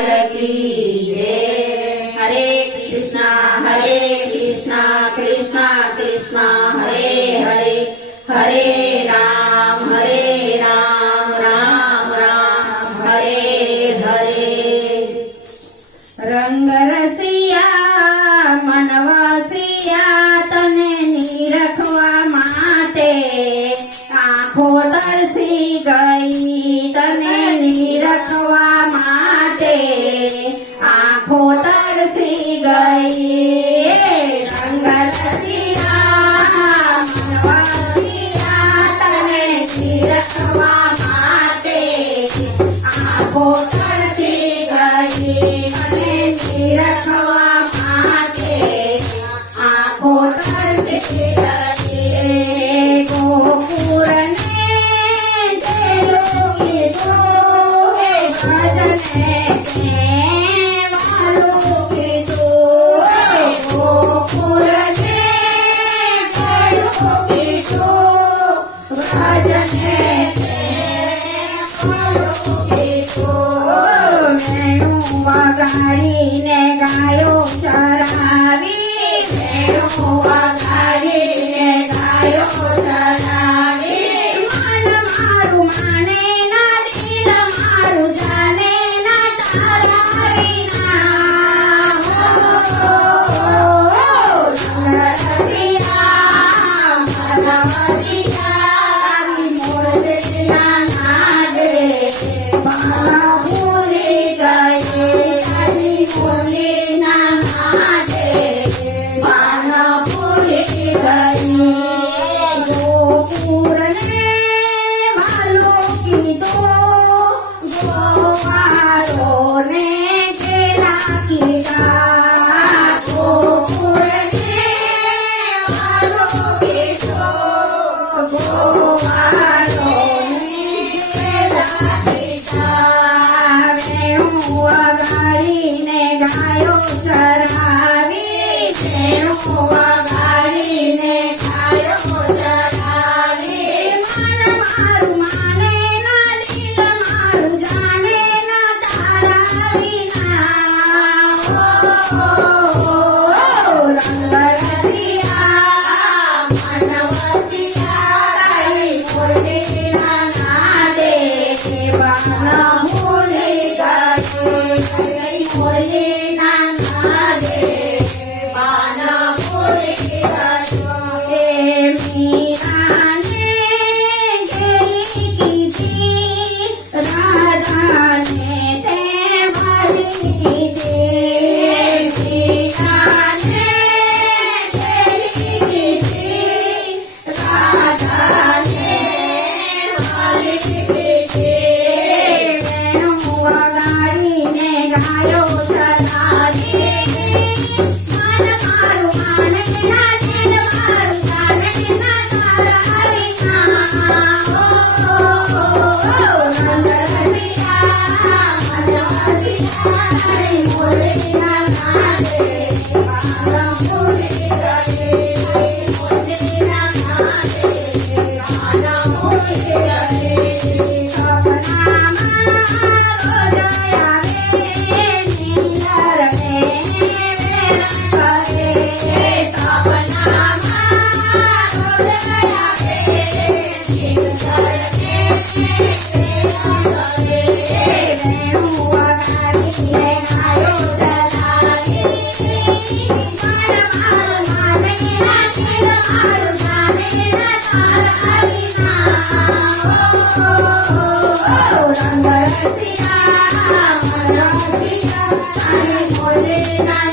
लाल की जय। हरे कृष्णा कृष्णा कृष्णा हरे हरे, हरे राम राम राम हरे हरे। रंग रसिया मनवासिया तने निरखवा माटे आँखो तरसी गई तने निरखवा माटे आँखो तरसी गई। रंग रसिया मनवासिया तने निरखवा माटे आँखो तरसी गई तने निरखवा माटे आँखो तरसी गई। गोकुल વગાડીને ગાયો ચરાવી, વગાડીને ગાયો ચરાવી। મન મારું માને ના દિલ મારું જાને ના તારા વિના। વગાડીને ગાયો ચરાવી, વગાડીને ગાયો ચરાવી। મન મારું માને ના દિલ મારું જાને ના તારા વિના। રંગ રસિયા મનવસિયા તારી મોટી ના નાદે બાના ભૂલી ગઈ ભૂલી ના નાદે બાના ભૂલી ગઈ। મીરાને ગેલી કીધી રાધાને તે વાલી કીધી। મીરાને ગેલી કીધી રાધાને વાલી કીધી। વગાડીને ગાયો ચરાવી, મન મારું માને ના દિલ મારું જાને ના તારા વિના। રંગ રસિયા મનવસિયા તારી મોટી ના નાદે બાના ભૂલી ગઈ મોટી ના નાદે બાના ભૂલી ગઈ। સપનામાં રંગ રસિયા મનવસિયા તારી મોટી ના